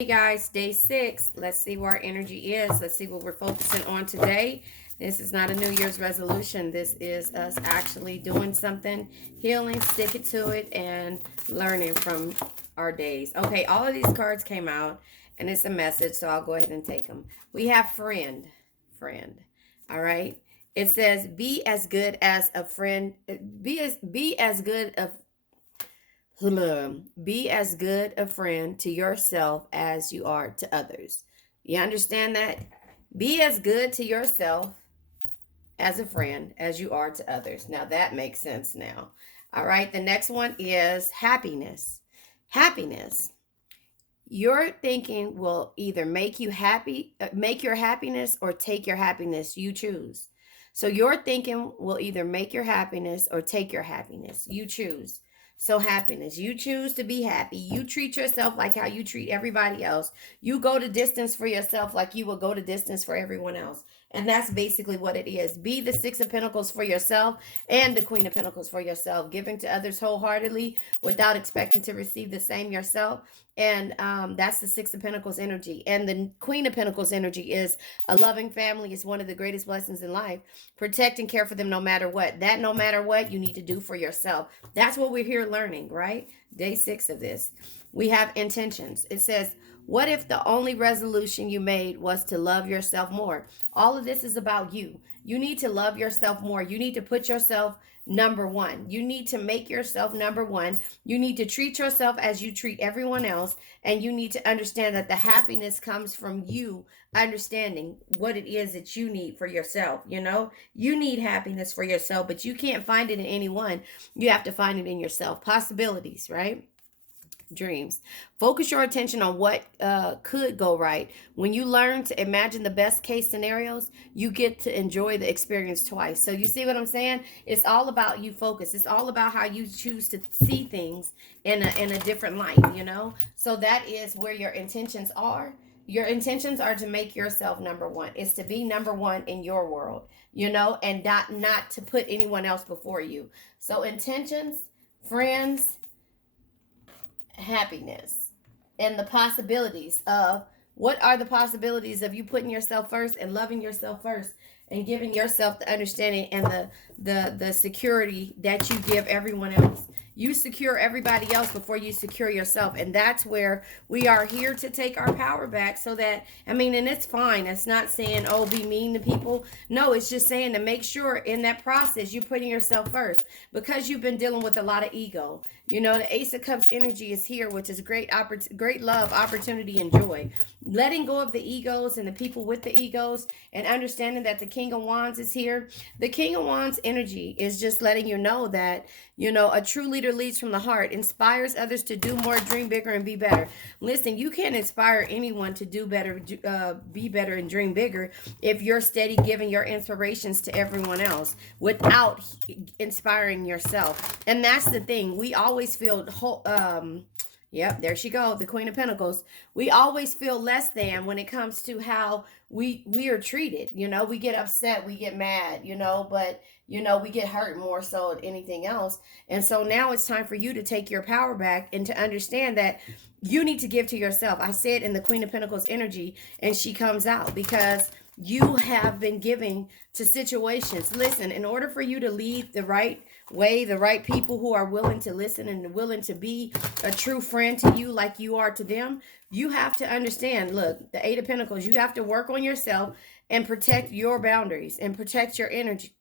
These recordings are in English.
Hey guys, day 6. Let's see where our energy is. Let's see what we're focusing on today. This is not a New Year's resolution. This is us actually doing something, healing, sticking to it, and learning from our days. Okay, all of these cards came out, and it's a message, so I'll go ahead and take them. We have friend. Friend. All right. It says, be as good as a friend. Be as good of Be as good a friend to yourself as you are to others. You understand that? Be as good to yourself as a friend as you are to others. Now that makes sense now. All right, the next one is happiness. Happiness. Your thinking will either make you happy, make your happiness, or take your happiness. You choose. So your thinking will either make your happiness or take your happiness. You choose. So happiness, you choose to be happy. You treat yourself like how you treat everybody else. You go to distance for yourself like you will go to distance for everyone else. And that's basically what it is. Be the Six of Pentacles for yourself and the Queen of Pentacles for yourself. Giving to others wholeheartedly without expecting to receive the same yourself. And that's the Six of Pentacles energy. And the Queen of Pentacles energy is a loving family is one of the greatest blessings in life. Protect and care for them no matter what. That no matter what you need to do for yourself. That's what we're here learning, right? Day 6 of this. We have intentions. It says, what if the only resolution you made was to love yourself more? All of this is about you. You need to love yourself more. You need to put yourself number one. You need to make yourself number one. You need to treat yourself as you treat everyone else. And you need to understand that the happiness comes from you understanding what it is that you need for yourself. You need happiness for yourself, but you can't find it in anyone. You have to find it in yourself. Possibilities, right? Dreams. Focus your attention on what could go right. When you learn to imagine the best case scenarios, you get to enjoy the experience twice. So you see what I'm saying? It's all about you focus. It's all about how you choose to see things in a different light. So that is where your intentions are. Your intentions are to make yourself number one. It's to be number one in your world, and not to put anyone else before you. So intentions, friends, happiness, and the possibilities of what are the possibilities of you putting yourself first and loving yourself first and giving yourself the understanding and the security that you give everyone else. You secure everybody else before you secure yourself. And that's where we are here to take our power back so that, and it's fine. It's not saying, oh, be mean to people. No, it's just saying to make sure in that process you're putting yourself first because you've been dealing with a lot of ego. The Ace of Cups energy is here, which is great love, opportunity, and joy. Letting go of the egos and the people with the egos and understanding that the King of Wands is here. The King of Wands energy is just letting you know that, a true leader leads from the heart, inspires others to do more, dream bigger, and be better. Listen, you can't inspire anyone to do better, be better, and dream bigger if you're steady giving your inspirations to everyone else without inspiring yourself. And that's the thing. We always feel yep, there she go, the Queen of Pentacles. We always feel less than when it comes to how we are treated. We get upset, we get mad, but we get hurt more so than anything else. And so now it's time for you to take your power back and to understand that you need to give to yourself. I said in the Queen of Pentacles energy, and she comes out because you have been giving to situations. Listen, in order for you to lead the right way, the right people who are willing to listen and willing to be a true friend to you like you are to them, you have to understand, look, the Eight of Pentacles, you have to work on yourself and protect your boundaries and protect your energy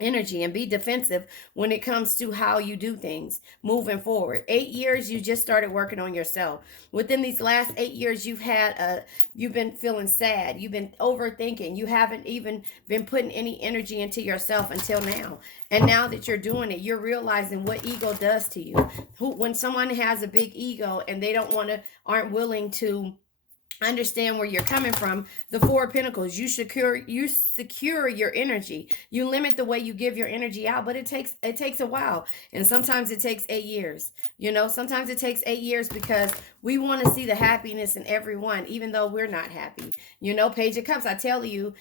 and be defensive when it comes to how you do things moving forward. 8 years you just started working on yourself. Within these last 8 years you've been feeling sad, you've been overthinking, you haven't even been putting any energy into yourself until now. And now that you're doing it, you're realizing what ego does to you. When someone has a big ego and they aren't willing to understand where you're coming from, the Four of Pentacles, you secure your energy. You limit the way you give your energy out, but it takes a while, and sometimes it takes 8 years. Sometimes it takes 8 years because we want to see the happiness in everyone, even though we're not happy. Page of Cups, I tell you,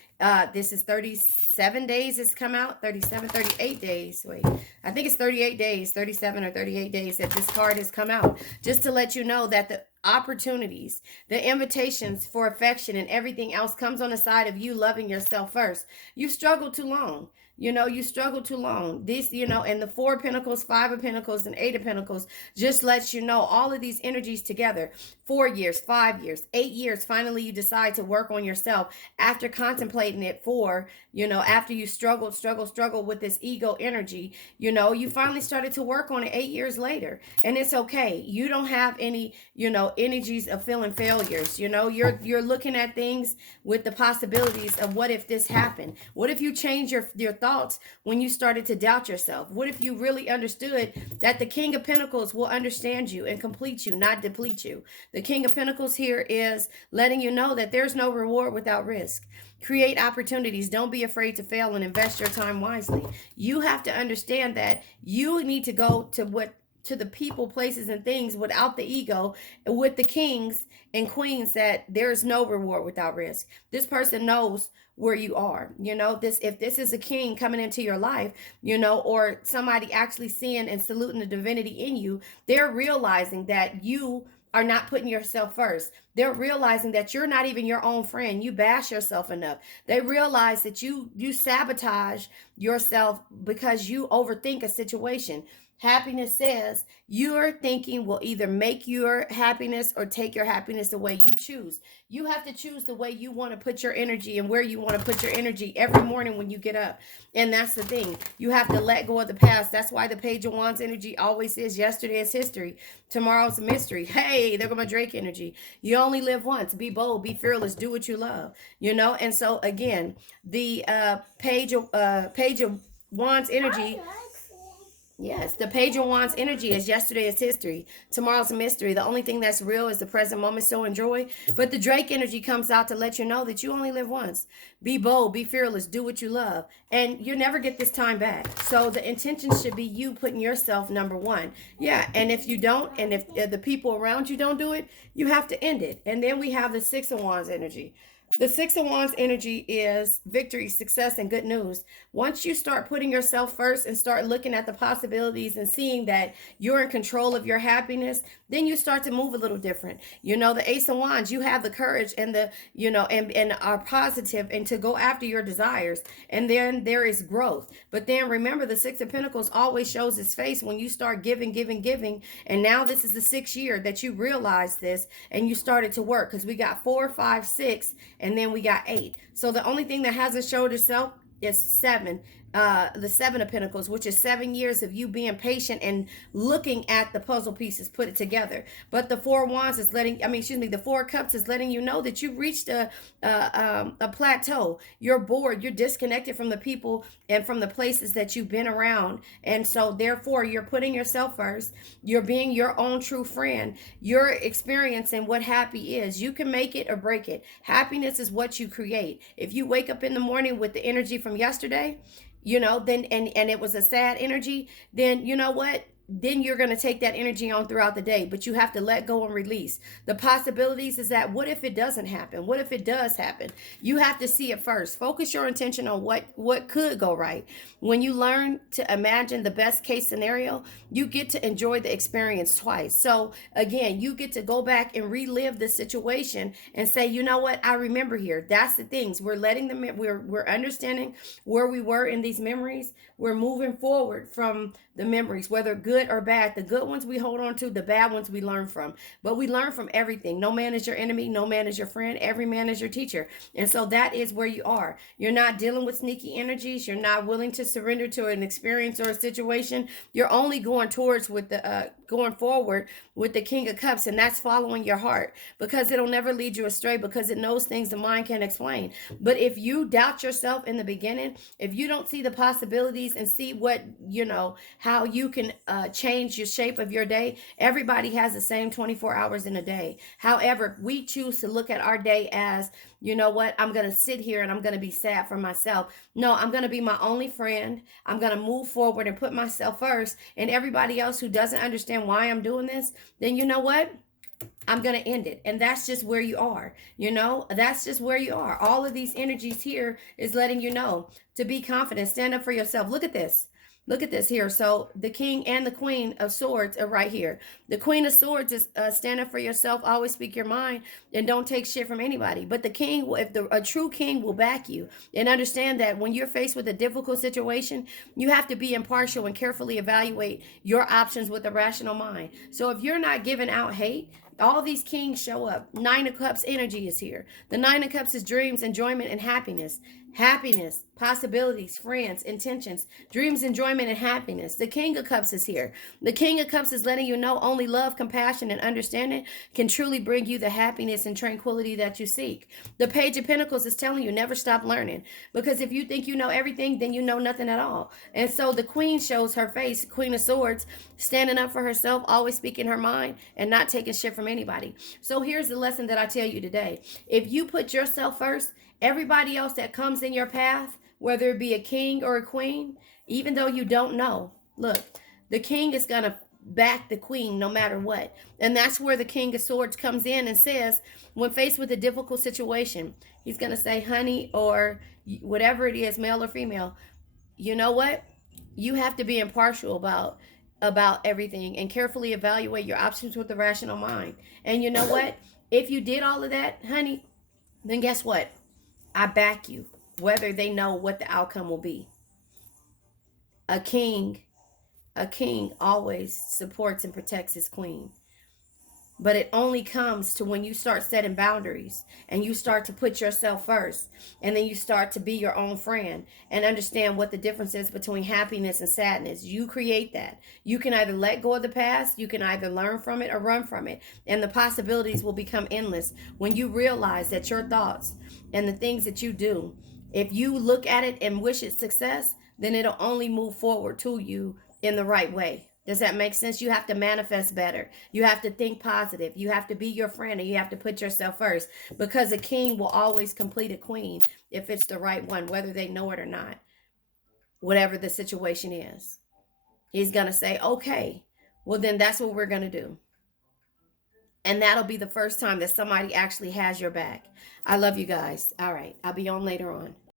this is 37 days it's come out. 38 days. Wait, I think it's 38 days, 37 or 38 days that this card has come out. Just to let you know that opportunities, the invitations for affection and everything else comes on the side of you loving yourself first. You struggled too long. You struggled too long. This, and the Four of Pentacles, Five of Pentacles, and Eight of Pentacles just lets you know all of these energies together. 4 years, 5 years, 8 years, finally you decide to work on yourself after contemplating it after you struggled with this ego energy. You finally started to work on it 8 years later. And it's okay. You don't have any, energies of feeling failures. You're looking at things with the possibilities of what if this happened? What if you change your thoughts when you started to doubt yourself? What if you really understood that the King of Pentacles will understand you and complete you, not deplete you? The King of Pentacles here is letting you know that there's no reward without risk. Create opportunities. Don't be afraid to fail and invest your time wisely. You have to understand that you need to go to the people, places, and things without the ego, with the kings and queens, that there's no reward without risk. This person knows where you are. If this is a king coming into your life, or somebody actually seeing and saluting the divinity in you, they're realizing that you are not putting yourself first. They're realizing that you're not even your own friend. You bash yourself enough. They realize that you sabotage yourself because you overthink a situation. Happiness says your thinking will either make your happiness or take your happiness away. You choose. You have to choose the way you want to put your energy and where you want to put your energy every morning when you get up. And that's the thing. You have to let go of the past. That's why the Page of Wands energy always says yesterday is history. Tomorrow's a mystery. Hey, there go my Drake energy. You only live once. Be bold. Be fearless. Do what you love. And so again, the Page of Wands energy. Yes, the Page of Wands energy is yesterday is history. Tomorrow's a mystery. The only thing that's real is the present moment, so enjoy. But the Drake energy comes out to let you know that you only live once. Be bold, be fearless, do what you love. And you never get this time back. So the intention should be you putting yourself number one. Yeah, and if you don't, and if the people around you don't do it, you have to end it. And then we have the Six of Wands energy. The Six of Wands energy is victory, success, and good news. Once you start putting yourself first and start looking at the possibilities and seeing that you're in control of your happiness, then you start to move a little different. The Ace of Wands, you have the courage and and are positive and to go after your desires. And then there is growth. But then remember, the Six of Pentacles always shows its face when you start giving. And now this is the 6th year that you realize this and you started to work, because we got 4, 5, 6, and then we got 8. So the only thing that hasn't showed itself is 7. The Seven of Pentacles, which is 7 years of you being patient and looking at the puzzle pieces, put it together. But the Four of Wands is the Four of Cups is letting you know that you've reached a plateau. You're bored. You're disconnected from the people and from the places that you've been around. And so therefore, you're putting yourself first. You're being your own true friend. You're experiencing what happy is. You can make it or break it. Happiness is what you create. If you wake up in the morning with the energy from yesterday, then and it was a sad energy, then you know what? Then you're going to take that energy on throughout the day. But you have to let go and release. The possibilities is that what if it doesn't happen? What if it does happen? You have to see it first. Focus your attention on what could go right. When you learn to imagine the best case scenario, you get to enjoy the experience twice. So again, you get to go back and relive the situation and say, you know what? I remember here. That's the things. We're letting them, we're understanding where we were in these memories. We're moving forward from the memories, whether good or bad. The good ones we hold on to, the bad ones we learn from. But we learn from everything. No man is your enemy. No man is your friend. Every man is your teacher. And so that is where you are. You're not dealing with sneaky energies. You're not willing to surrender to an experience or a situation. You're only going forward with the King of Cups, and that's following your heart, because it'll never lead you astray, because it knows things the mind can't explain. But if you doubt yourself in the beginning, if you don't see the possibilities and see how you can change your shape of your day. Everybody has the same 24 hours in a day. However, we choose to look at our day as, you know what, I'm going to sit here and I'm going to be sad for myself. No, I'm going to be my only friend. I'm going to move forward and put myself first. And everybody else who doesn't understand why I'm doing this, then you know what? I'm going to end it. And that's just where you are. That's just where you are. All of these energies here is letting you know to be confident. Stand up for yourself. Look at this. Look at this here. So the king and the queen of swords are right here. The queen of swords is stand up for yourself, always speak your mind, and don't take shit from anybody. But the king, if a true king will back you and understand that when you're faced with a difficult situation, you have to be impartial and carefully evaluate your options with a rational mind. So if you're not giving out hate, all these kings show up. Nine of Cups energy is here. The Nine of Cups is dreams, enjoyment, and happiness. Happiness, possibilities, friends, intentions, dreams, enjoyment, and happiness. The King of Cups is here. The King of Cups is letting you know only love, compassion, and understanding can truly bring you the happiness and tranquility that you seek. The Page of Pentacles is telling you never stop learning, because if you think you know everything, then you know nothing at all. And so the Queen shows her face, Queen of Swords, standing up for herself, always speaking her mind, and not taking shit from anybody. So here's the lesson that I tell you today. If you put yourself first, everybody else that comes in your path, whether it be a king or a queen, even though you don't know, look, the king is going to back the queen no matter what. And that's where the King of Swords comes in and says, when faced with a difficult situation, he's going to say, honey, or whatever it is, male or female, you know what? You have to be impartial about everything and carefully evaluate your options with a rational mind. And you know what? If you did all of that, honey, then guess what? I back you, whether they know what the outcome will be. A king, a king always supports and protects his queen. But it only comes to when you start setting boundaries and you start to put yourself first, and then you start to be your own friend and understand what the difference is between happiness and sadness. You create that. You can either let go of the past, you can either learn from it or run from it. And the possibilities will become endless when you realize that your thoughts and the things that you do, if you look at it and wish it success, then it'll only move forward to you in the right way. Does that make sense? You have to manifest better. You have to think positive. You have to be your friend, and you have to put yourself first, because a king will always complete a queen if it's the right one, whether they know it or not, whatever the situation is. He's going to say, okay, well, then that's what we're going to do. And that'll be the first time that somebody actually has your back. I love you guys. All right. I'll be on later on.